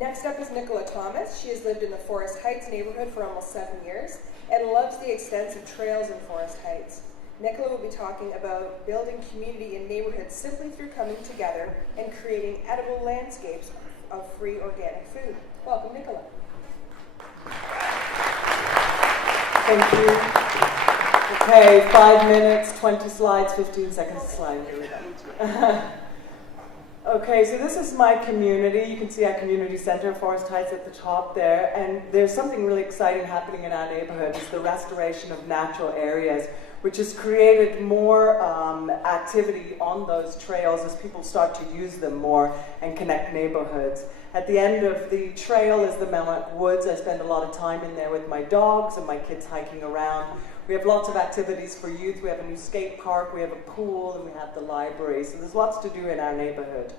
Next up is Nicola Thomas. She has lived in the Forest Heights neighborhood for almost 7 years and loves the extensive trails in Forest Heights. Nicola will be talking about building community in neighborhoods simply through coming together and creating edible landscapes of free organic food. Welcome, Nicola. Thank you. Okay, 5 minutes, 20 slides, 15 seconds a slide. Here we go. Okay, so this is my community. You can see our community center, Forest Heights, at the top there. And there's something really exciting happening in our neighborhood. It's the restoration of natural areas, which has created more activity on those trails as people start to use them more and connect neighborhoods. At the end of the trail is the Woods. I spend a lot of time in there with my dogs and my kids hiking around. We have lots of activities for youth. We have a new skate park, we have a pool, and we have the library. So there's lots to do in our neighborhood.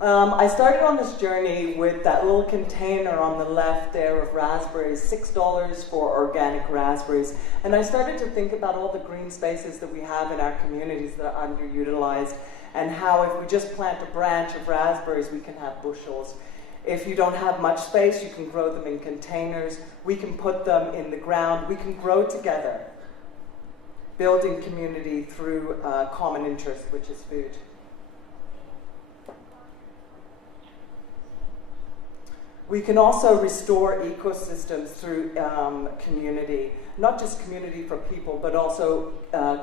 I started on this journey with that little container on the left there of raspberries, $6 for organic raspberries. And I started to think about all the green spaces that we have in our communities that are underutilized, and how if we just plant a branch of raspberries, we can have bushels. If you don't have much space, you can grow them in containers. We can put them in the ground. We can grow together, building community through common interest, which is food. We can also restore ecosystems through community, not just community for people, but also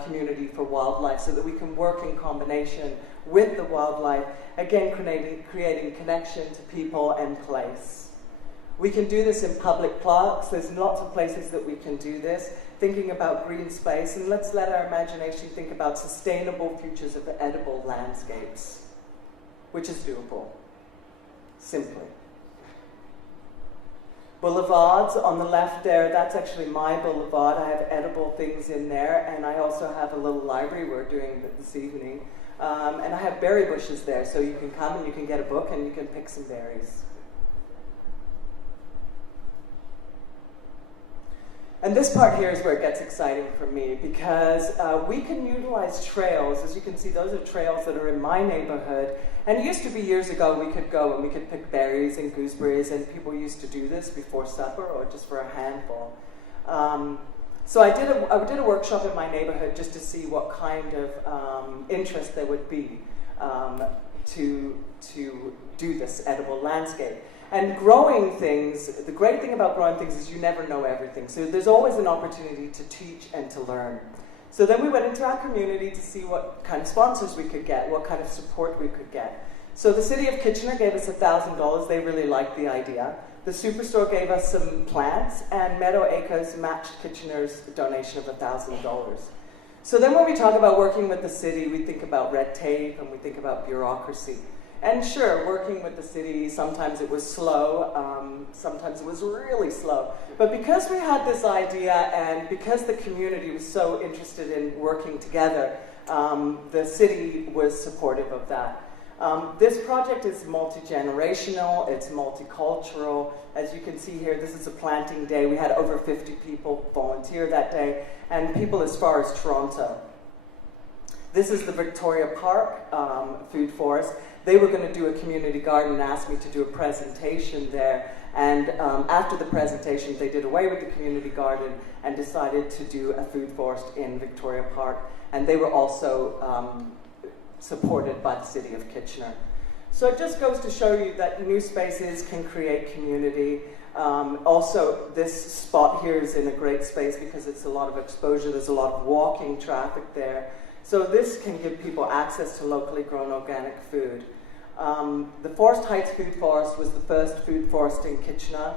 community for wildlife, so that we can work in combination with the wildlife, again creating connection to people and place. We can do this in public parks. There's lots of places that we can do this, thinking about green space, and let's let our imagination think about sustainable futures of edible landscapes, which is doable, simply. Boulevards on the left there, that's actually my boulevard. I have edible things in there, and I also have a little library we're doing this evening. And I have berry bushes there, so you can come and you can get a book and you can pick some berries. And this part here is where it gets exciting for me, because we can utilize trails. As you can see, those are trails that are in my neighborhood. And it used to be years ago we could go and we could pick berries and gooseberries, and people used to do this before supper or just for a handful. So I did a workshop in my neighborhood just to see what kind of interest there would be to do this edible landscape. And growing things, the great thing about growing things is you never know everything. So there's always an opportunity to teach and to learn. So then we went into our community to see what kind of sponsors we could get, what kind of support we could get. So the city of Kitchener gave us $1,000. They really liked the idea. The Superstore gave us some plants, and Meadow Acres matched Kitchener's donation of $1,000. So then when we talk about working with the city, we think about red tape and we think about bureaucracy. And sure, working with the city, sometimes it was slow, sometimes it was really slow. But because we had this idea and because the community was so interested in working together, the city was supportive of that. This project is multi-generational, it's multicultural. As you can see here, this is a planting day. We had over 50 people volunteer that day, and people as far as Toronto. This is the Victoria Park Food Forest. They were going to do a community garden and asked me to do a presentation there. And after the presentation, they did away with the community garden and decided to do a food forest in Victoria Park. And they were also supported by the city of Kitchener. So it just goes to show you that new spaces can create community. Also, this spot here is in a great space because it's a lot of exposure. There's a lot of walking traffic there. So this can give people access to locally grown organic food. The Forest Heights Food Forest was the first food forest in Kitchener.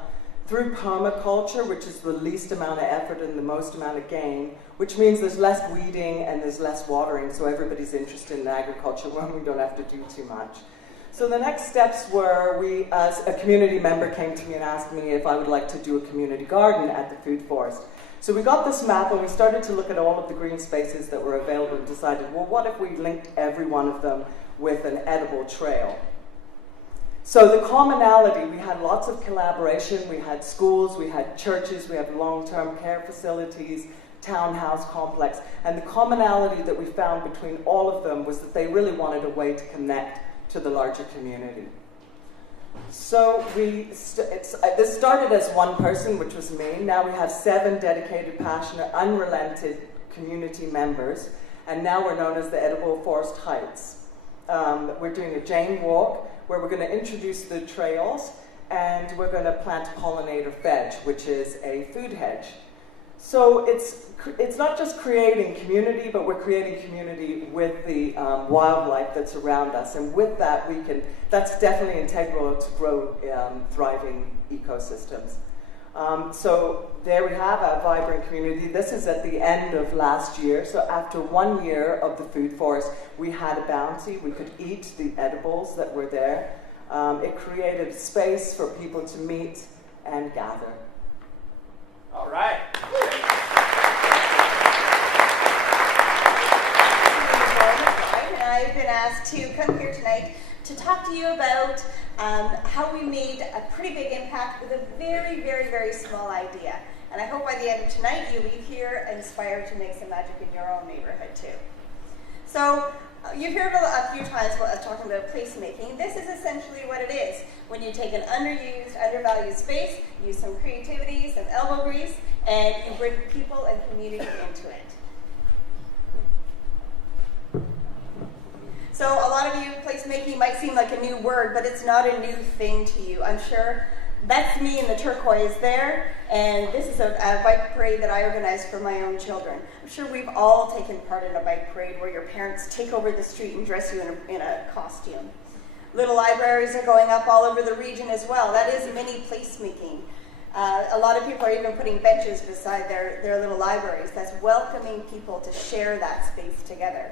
Through permaculture, which is the least amount of effort and the most amount of gain, which means there's less weeding and there's less watering, so everybody's interested in agriculture when we don't have to do too much. So the next steps were, as a community member came to me and asked me if I would like to do a community garden at the food forest. So we got this map and we started to look at all of the green spaces that were available and decided, well, what if we linked every one of them with an edible trail? So the commonality, we had lots of collaboration. We had schools, we had churches, we had long-term care facilities, townhouse complex. And the commonality that we found between all of them was that they really wanted a way to connect to the larger community. So this started as one person, which was me. Now we have 7 dedicated, passionate, unrelented community members, and now we're known as the Edible Forest Heights. We're doing a Jane Walk, where we're going to introduce the trails, and we're going to plant a pollinator hedge, which is a food hedge. So it's not just creating community, but we're creating community with the wildlife that's around us. And with that, that's definitely integral to grow thriving ecosystems. So there we have a vibrant community. This is at the end of last year. So after 1 year of the food forest, we had a bounty. We could eat the edibles that were there. It created space for people to meet and gather. All right. I've been asked to come here tonight to talk to you about how we made a pretty big impact with a very, very, very small idea. And I hope by the end of tonight you leave here inspired to make some magic in your own neighborhood too. So you've heard a few times us talking about placemaking. This is essentially what it is. When you take an underused, undervalued space, use some creativity, some elbow grease, and you bring people and community into it. So a lot of you, placemaking might seem like a new word, but it's not a new thing to you. I'm sure that's me in the turquoise there, and this is a bike parade that I organized for my own children. I'm sure we've all taken part in a bike parade where your parents take over the street and dress you in a costume. Little libraries are going up all over the region as well. That is mini placemaking. A lot of people are even putting benches beside their little libraries. That's welcoming people to share that space together.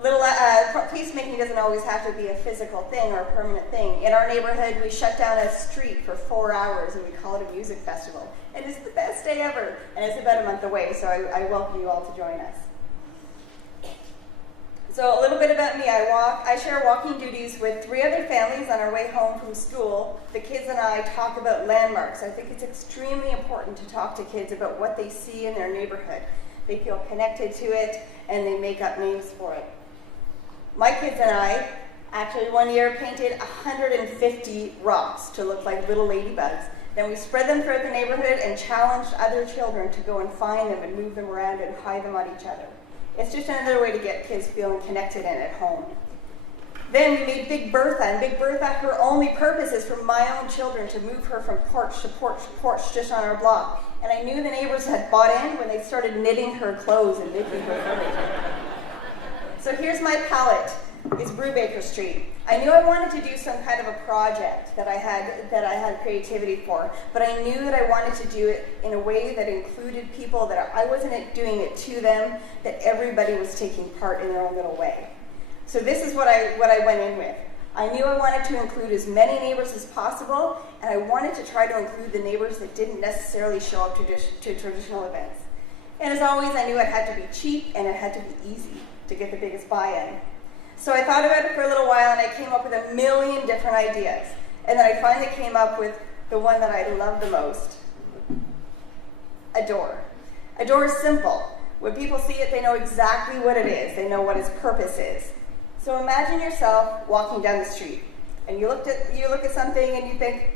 Placemaking doesn't always have to be a physical thing or a permanent thing. In our neighborhood, we shut down a street for 4 hours and we call it a music festival. And it's the best day ever. And it's about a month away, so I welcome you all to join us. So a little bit about me. I share walking duties with 3 other families on our way home from school. The kids and I talk about landmarks. I think it's extremely important to talk to kids about what they see in their neighborhood. They feel connected to it and they make up names for it. My kids and I actually 1 year painted 150 rocks to look like little ladybugs. Then we spread them throughout the neighborhood and challenged other children to go and find them and move them around and hide them on each other. It's just another way to get kids feeling connected and at home. Then we made Big Bertha, and Big Bertha, her only purpose is for my own children to move her from porch to porch to porch just on our block. And I knew the neighbors had bought in when they started knitting her clothes and making her furniture. So here's my palette. It's Brubaker Street. I knew I wanted to do some kind of a project that I had creativity for, but I knew that I wanted to do it in a way that included people, that I wasn't doing it to them, that everybody was taking part in their own little way. So this is what I went in with. I knew I wanted to include as many neighbors as possible, and I wanted to try to include the neighbors that didn't necessarily show up to traditional events. And as always, I knew it had to be cheap and it had to be easy to get the biggest buy-in. So I thought about it for a little while and I came up with a million different ideas. And then I finally came up with the one that I love the most, a door. A door is simple. When people see it, they know exactly what it is. They know what its purpose is. So imagine yourself walking down the street and you look at something and you think,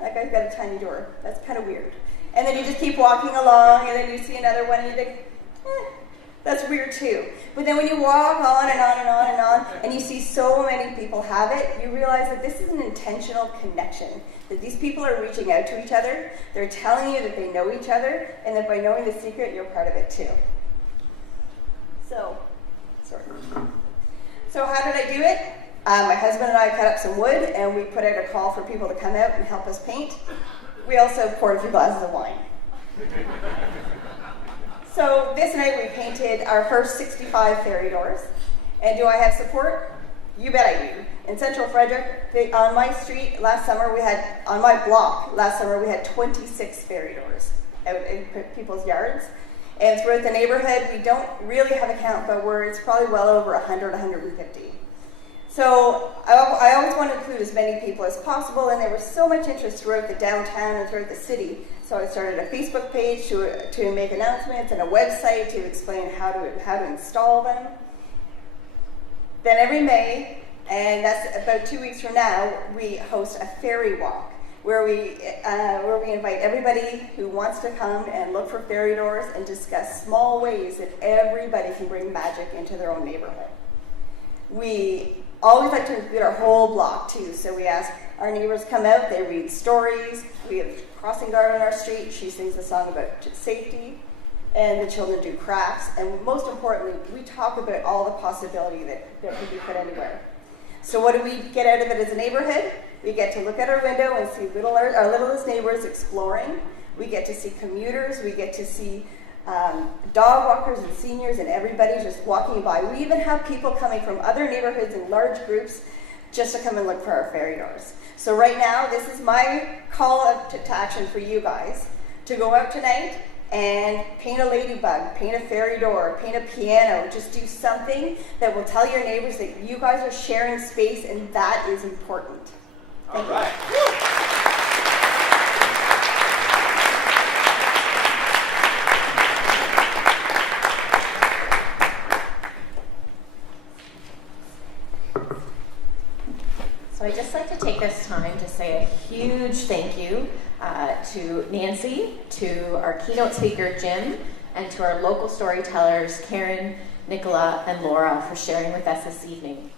that guy's got a tiny door. That's kind of weird. And then you just keep walking along and then you see another one and you think, that's weird too. But then when you walk on and on and on and on, and you see so many people have it, you realize that this is an intentional connection. That these people are reaching out to each other, they're telling you that they know each other, and that by knowing the secret, you're part of it too. So how did I do it? My husband and I cut up some wood, and we put out a call for people to come out and help us paint. We also poured a few glasses of wine. So this night we painted our first 65 fairy doors. And do I have support? You bet I do. In Central Frederick, on my street last summer, on my block last summer, we had 26 fairy doors out in people's yards. And throughout the neighborhood, we don't really have a count, but it's probably well over 100, 150. So I always want to include as many people as possible, and there was so much interest throughout the downtown and throughout the city. So I started a Facebook page to make announcements and a website to explain how to install them. Then every May, and that's about 2 weeks from now, we host a Ferry Walk, where we invite everybody who wants to come and look for fairy doors and discuss small ways that everybody can bring magic into their own neighborhood. We always like to include our whole block too, so we ask our neighbors come out, they read stories, we have crossing guard on our street, she sings a song about safety, and the children do crafts, and most importantly, we talk about all the possibility that can be put anywhere. So what do we get out of it as a neighborhood? We get to look out our window and see our littlest neighbors exploring. We get to see commuters. We get to see dog walkers and seniors and everybody just walking by. We even have people coming from other neighborhoods in large groups just to come and look for our fairy doors. So right now, this is my call to action for you guys to go out tonight and paint a ladybug, paint a fairy door, paint a piano, just do something that will tell your neighbors that you guys are sharing space and that is important. All right. So I'd just like to take this time to say a huge thank you to Nancy, to our keynote speaker, Jim, and to our local storytellers, Karen, Nicola, and Laura, for sharing with us this evening.